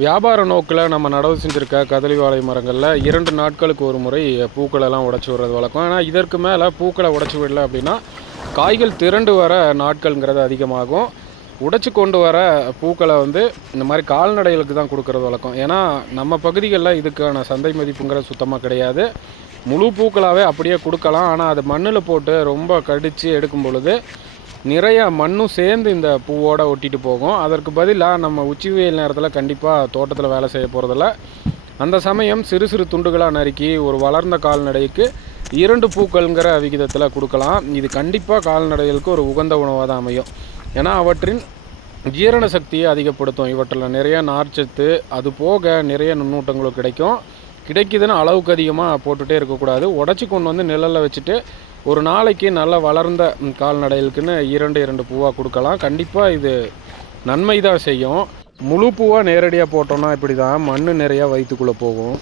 வியாபார நோக்கில் நம்ம நடவு செஞ்சுருக்க கதலி வாழை மரங்களில் இரண்டு நாட்களுக்கு ஒரு முறை பூக்களெல்லாம் உடச்சி விடுறது வழக்கம். ஆனால் இதற்கு மேலே பூக்களை உடச்சி விடல அப்படின்னா காய்கள் திரண்டு வர நாட்கள்ங்கிறது அதிகமாகும். உடைச்சி கொண்டு வர பூக்களை வந்து இந்த மாதிரி கால்நடைகளுக்கு தான் கொடுக்கறது வழக்கம். ஏன்னா நம்ம பகுதிகளில் இதுக்கான சந்தை மதிப்புங்கிறது சுத்தமாக கிடையாது. முழு பூக்களாகவே அப்படியே கொடுக்கலாம். ஆனால் அது மண்ணில் போட்டு ரொம்ப கடித்து எடுக்கும் பொழுது நிறைய மண்ணும் சேர்ந்து இந்த பூவோடு ஒட்டிட்டு போகும். அதற்கு பதிலாக நம்ம உச்சி வெயில் நேரத்தில் கண்டிப்பாக தோட்டத்தில் வேலை செய்ய போகிறதில்ல அந்த சமயம் சிறு சிறு துண்டுகளாக நறுக்கி ஒரு வளர்ந்த கால்நடைக்கு இரண்டு பூக்கள்ங்கிற விகிதத்தில் கொடுக்கலாம். இது கண்டிப்பாக கால்நடைகளுக்கு ஒரு உகந்த உணவாக தான் அமையும். ஏன்னா அவற்றின் ஜீரண சக்தியை அதிகப்படுத்தும். இவற்றில் நிறைய நார்ச்சத்து அது போக நிறைய நுண்ணூட்டங்களும் கிடைக்கும். கிடைக்குதுன்னு அளவுக்கு அதிகமாக போட்டுகிட்டே இருக்கக்கூடாது. உடச்சி கொண்டு வந்து நிழலில் வச்சுட்டு ஒரு நாளைக்கு நல்ல வளர்ந்த கால்நடைகளுக்குன்னு இரண்டு இரண்டு பூவாக கொடுக்கலாம். கண்டிப்பாக இது நன்மை தான் செய்யும். முழு பூவாக நேரடியாக போட்டோம்னா இப்படி தான் மண் நிறையா வயிற்றுக்குள்ளே போகும்.